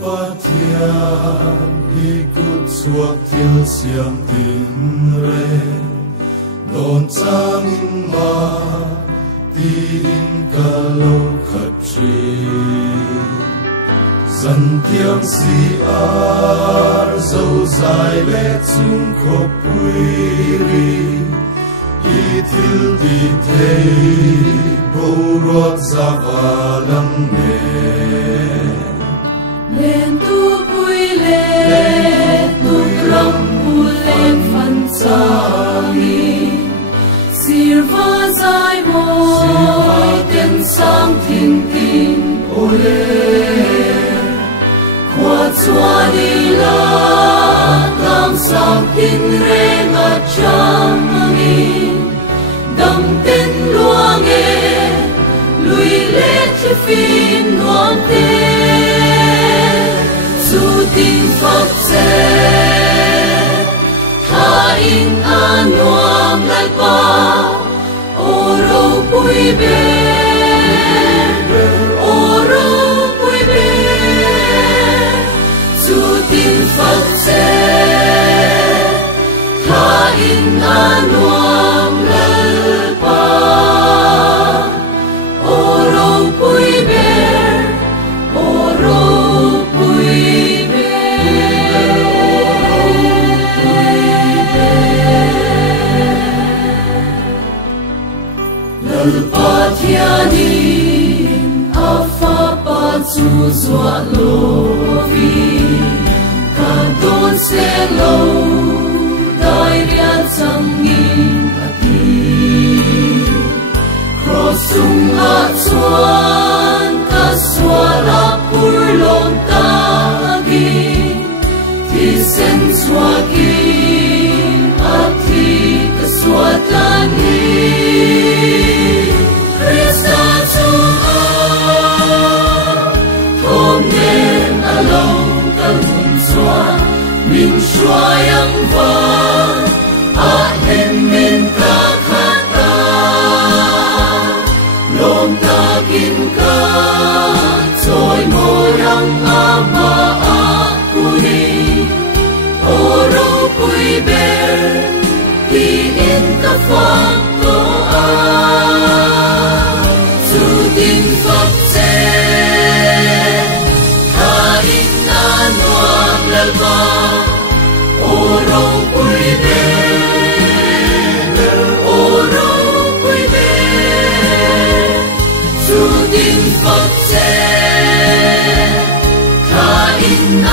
Pathian ikut suak til siang tin re don changin ma tin kalau khatri dân tiếng si ar dâu dài lệ chung khop puiri i thil di thei bo ruat zava lang ne lên tu bui lên tu ram bu lên phần changi sirva zai mo ten sang thinh tin ole qua chua đi la tam sang tin re nga changi dam ten luang e lui le chi fin luang te tin phật se tha in anuam lai pa oro pui be su tin phật se tha in anuam lai pa oro pui be Pathianin afa pa chu zwa lovi ka don se lo dai ria changin ati crossung a chuan ka swara purlom tagi ti sen swakin ati ka swatani mình xoay ang va a hen men ka khata lom ta kin ka choi mo rang ama a kuni oro pui ber ti in ka fa to a su tin phật se tha in na nuam lal va oro pui be su tin phật se tha in